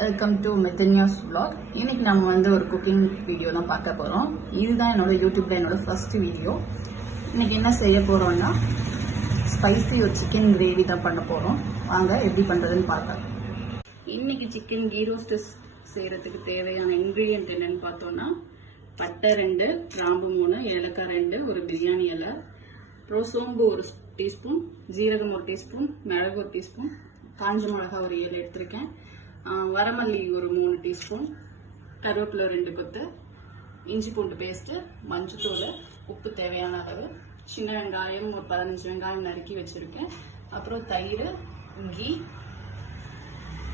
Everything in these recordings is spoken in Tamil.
Welcome to மெத்தன்யாஸ் vlog. இன்னைக்கு நம்ம வந்து ஒரு குக்கிங் வீடியோ தான் பார்க்க போகிறோம். இதுதான் என்னோட யூடியூப்ல என்னோட ஃபர்ஸ்ட் வீடியோ. இன்னைக்கு என்ன செய்ய போகிறோம்னா ஸ்பைசி ஒரு சிக்கன் கிரேவி தான் பண்ண போகிறோம். வாங்க எப்படி பண்ணுறதுன்னு பார்க்கலாம். இன்னைக்கு சிக்கன் கீ ரோஸ்ட் செய்கிறதுக்கு தேவையான இன்க்ரீடியன்ட் என்னன்னு பார்த்தோம்னா பட்டை 2, கிராம்பு 3, ஏலக்காய் 2, ஒரு பிரியாணி இலை, அப்புறம் சோம்பு 1 டீஸ்பூன், ஜீரகம் 1 டீஸ்பூன், மிளகு 1 டீஸ்பூன், காஞ்ச மிளகாய் ஒரு 7 எடுத்திருக்கேன், வரமல்லி ஒரு 3 டீஸ்பூன், கருவேப்பிலை 2 கொத்து, இஞ்சி பூண்டு பேஸ்ட்டு, மஞ்சத்தூள், உப்பு தேவையான அளவு, சின்ன வெங்காயம் ஒரு 15 வெங்காயம் நறுக்கி வச்சிருக்கேன், அப்புறம் தயிர், கீ,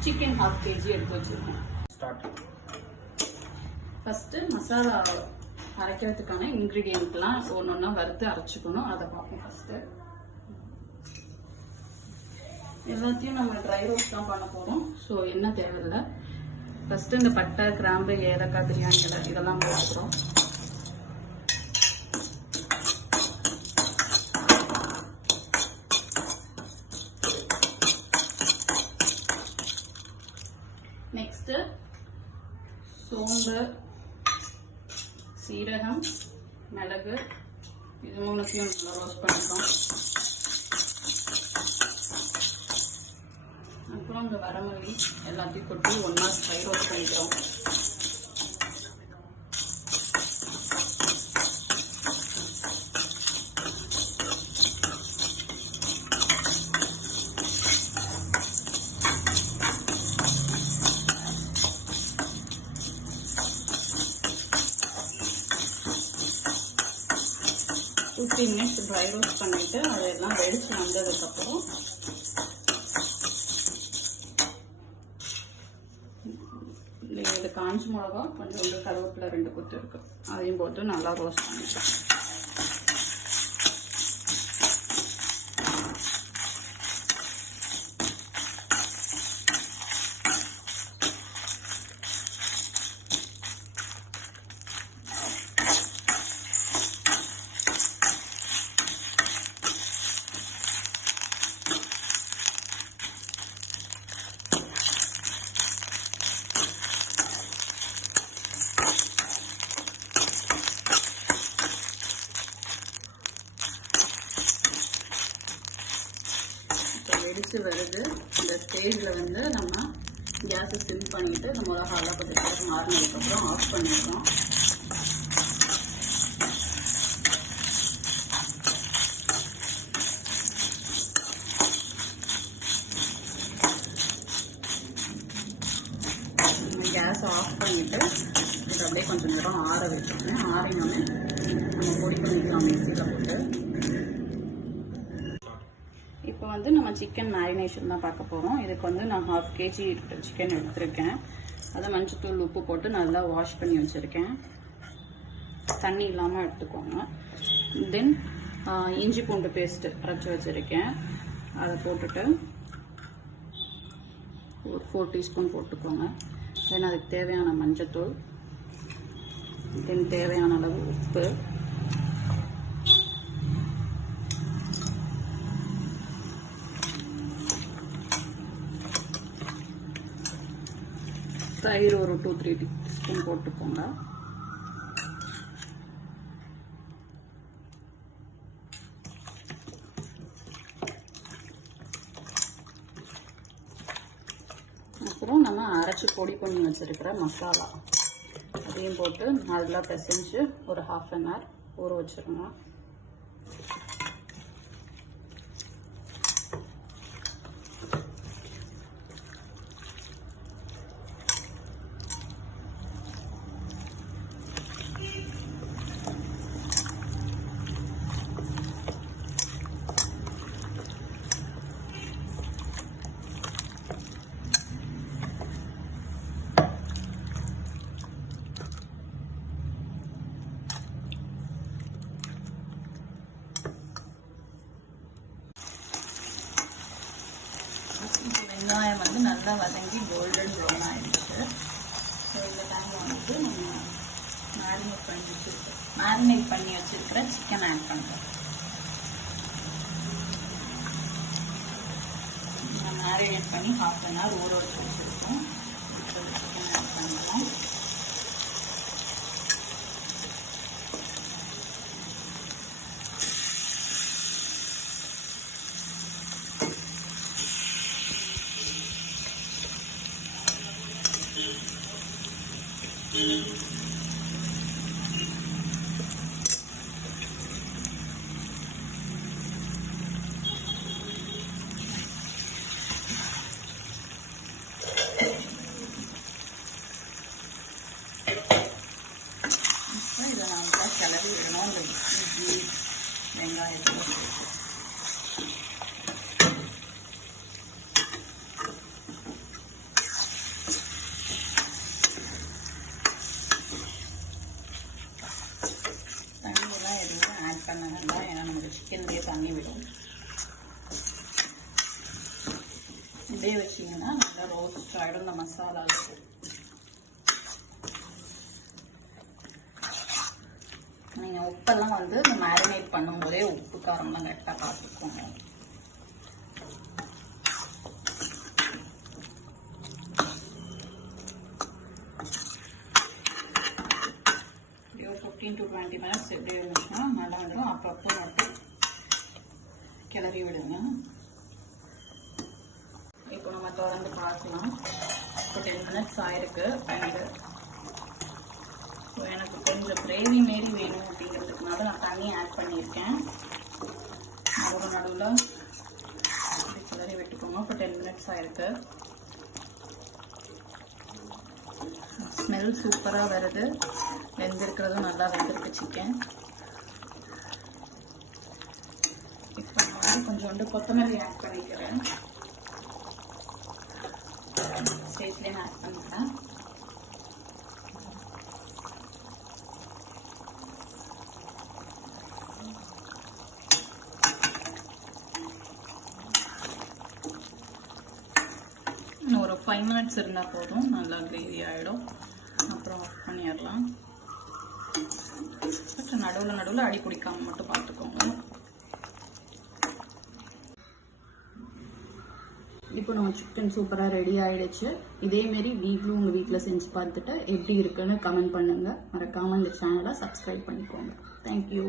சிக்கன் 1/2 kg எடுத்து வச்சிருக்கேன். ஃபர்ஸ்ட் மசாலா அரைக்கிறதுக்கான இன்கிரீடியன்ட்லாம் ஒன்னொன்னா வறுத்து அரைச்சுக்கணும். அதை பார்ப்போம். ஃபர்ஸ்ட் எல்லாத்தையும் நம்ம ட்ரை ரோஸ்ட் தான் பண்ண போறோம். ஸோ என்ன தேவையில்லை. ஃபர்ஸ்ட் இந்த பட்டை, கிராம்பு, ஏலக்காய், பிரியாணி இலை இதெல்லாம் போடுறோம். நெக்ஸ்ட் சோம்பு, சீரகம், மிளகு இது 3த்தையும் நல்லா ரோஸ்ட் பண்ணிக்கிறோம். அப்புறம் இந்த வரமல்லி எல்லாத்தையும் கொட்டி ஒன்றா ஃப்ரை ரோஸ்ட் பண்ணிக்கிறோம். மினிட்ஸ் ட்ரை ரோஸ்ட் பண்ணிட்டு அதெல்லாம் வெடிச்சு வந்ததுக்கப்புறம் இது காஞ்ச மிளகா கொஞ்சம் கருவேப்பிலை 2 கொத்து இருக்கு, அதையும் போட்டு நல்லா ரோஸ்ட் பண்ணிட்டோம். வெடிச்சு வருது. இந்த ஸ்டேஜில் வந்து நம்ம கேஸை சிம் பண்ணிட்டு இந்த மிளகாலாம் கொஞ்சம் நேரம் மாறினதுக்கப்புறம் ஆஃப் பண்ணிடுறோம். கேஸை ஆஃப் பண்ணிட்டு இது அப்படியே கொஞ்சம் நேரம் ஆற வச்சுக்கோங்க. ஆறினோடனே நம்ம பொடி பண்ணிக்கலாம் மிக்ஸியில் போட்டு. இப்போ வந்து நம்ம சிக்கன் மேரினேஷன் தான் பார்க்க போகிறோம். இதுக்கு வந்து நான் 1/2 kg சிக்கன் எடுத்திருக்கேன். அதை மஞ்சத்தூள், உப்பு போட்டு நல்லா வாஷ் பண்ணி வச்சுருக்கேன். தண்ணி இல்லாமல் எடுத்துக்கோங்க. தென் இஞ்சி பூண்டு பேஸ்ட்டு அரைச்சி வச்சுருக்கேன். அதை போட்டுட்டு ஒரு 4 டீஸ்பூன் போட்டுக்கோங்க. தென் அதுக்கு தேவையான மஞ்சத்தூள், தென் தேவையான அளவு உப்பு, தயிர் ஒரு 2-3 டீஸ்பூன் போட்டுக்கோங்க. அப்புறம் நம்ம அரைச்சி பொடி பண்ணி வச்சிருக்கிற மசாலா அதையும் போட்டு நல்லா பிசைஞ்சு ஒரு 1/2 an hour ஊற வச்சிருங்க. வெங்காயம் வந்து நல்லா வதங்கி கோல்டன் ப்ரௌன் ஆகிடுச்சு. ஸோ இந்த டைம் வந்து நம்ம மேரினேட் பண்ணி வச்சிருக்கிற சிக்கன் ஆட் பண்ணுறோம். மேரினேட் பண்ணி 1/2 an hour ஊற வச்சு வச்சுருக்கோம். இதை நல்லா கிளறி விடணும். இந்த இஞ்சி வெங்காயத்தில் தண்ணியெல்லாம் எதுவும் ஆட் பண்ண வேண்டாம், ஏன்னா நமக்கு சிக்கன்லேயே தண்ணி விடும். இதே வச்சிங்கன்னா நல்லா ரோஸ்ட் ஆகிடும் இந்த மசாலா. நீங்கள் உப்பெல்லாம் வந்து இந்த மேரினேட் பண்ணும்போதே உப்பு காரம்லாம் கரெக்டாக பார்த்துக்கோங்க. இப்படியே 15 to 20 minutes எப்படி இருந்துச்சுன்னா நல்லா வந்துடும். அப்பப்போ மட்டும் கிளறி விடுங்க. இப்போ நம்ம திறந்து பார்க்கலாம். இப்போ 10 minutes ஆயிருக்கு. அண்ட் எனக்கு கொஞ்சம் கிரேவி மாரி வேணும் அப்படிங்கிறதுக்குனால நான் தண்ணி ஆட் பண்ணியிருக்கேன். நடுவில் கிளறி விட்டுக்கோங்க. இப்போ 10 minutes ஆயிருக்கு. ஸ்மெல் சூப்பராக வருது. வெந்திருக்கிறதும் நல்லா வெந்திருக்கு சிக்கன். இப்போ நான் வந்து கொஞ்சோண்டு கொத்தமல்லி ஆட் பண்ணிக்கிறேன். ஸ்டேஜ்லேயே ஆட் பண்ணிக்கிறேன். ஒரு 5 minutes இருந்தால் போதும், நல்லா கிரேவி ஆகிடும். அப்புறம் ஆஃப் பண்ணிடலாம். நடுவில் அடி பிடிக்காமல் மட்டும் பார்த்துக்கோங்க. இப்போ நம்ம சிக்கன் சூப்பராக ரெடி ஆகிடுச்சு. இதேமாரி வீக்லும் உங்கள் வீட்டில் செஞ்சு பார்த்துட்டு எப்படி இருக்குன்னு கமெண்ட் பண்ணுங்கள். மறக்காமல் இந்த சேனலை சப்ஸ்கிரைப் பண்ணிக்கோங்க. தேங்க்யூ.